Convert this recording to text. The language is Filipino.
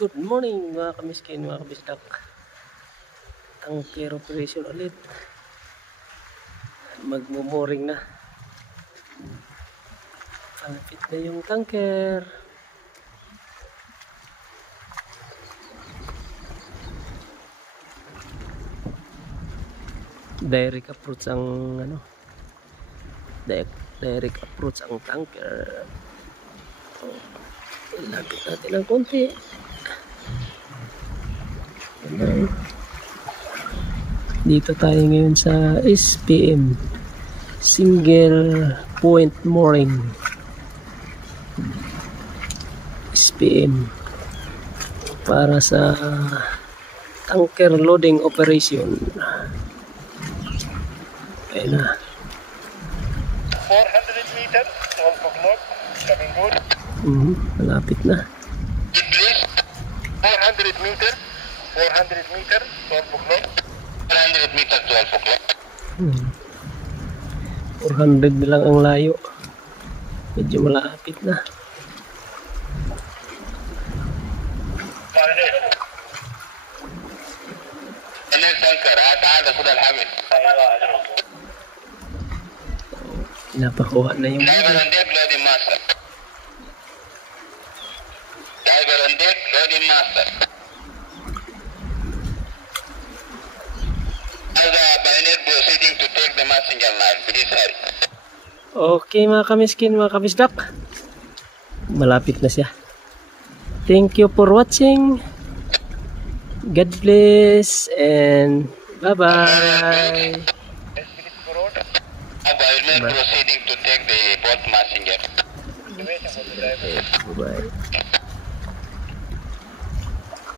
Good morning mga kamiskin, mga kabisdak. Tanker operation ulit. Magmumoring na. Kalapit na yung tanker. Direct approach ang direct approach ang tanker. Lapit natin ng konti. Dito tayo ngayon sa SPM, Single Point Mooring. SPM para sa tanker loading operation. Ayun na. 400 meters, 12 o'clock, coming good. Malapit na. Please, 400 meters, 12 o'clock. 400 meters, 12 o'clock. 400 na lang ang layo. Medyo malapit na. Pinapakuha na yung Driver on deck, loading master. Driver on deck, loading master. As a pioneer proceeding to take the messenger line, please hurry. Okay mga kamiskin, mga kabisdak, malapit na siya. Thank you for watching. God bless and bye bye. A pioneer proceeding to take the boat messenger. Bye bye.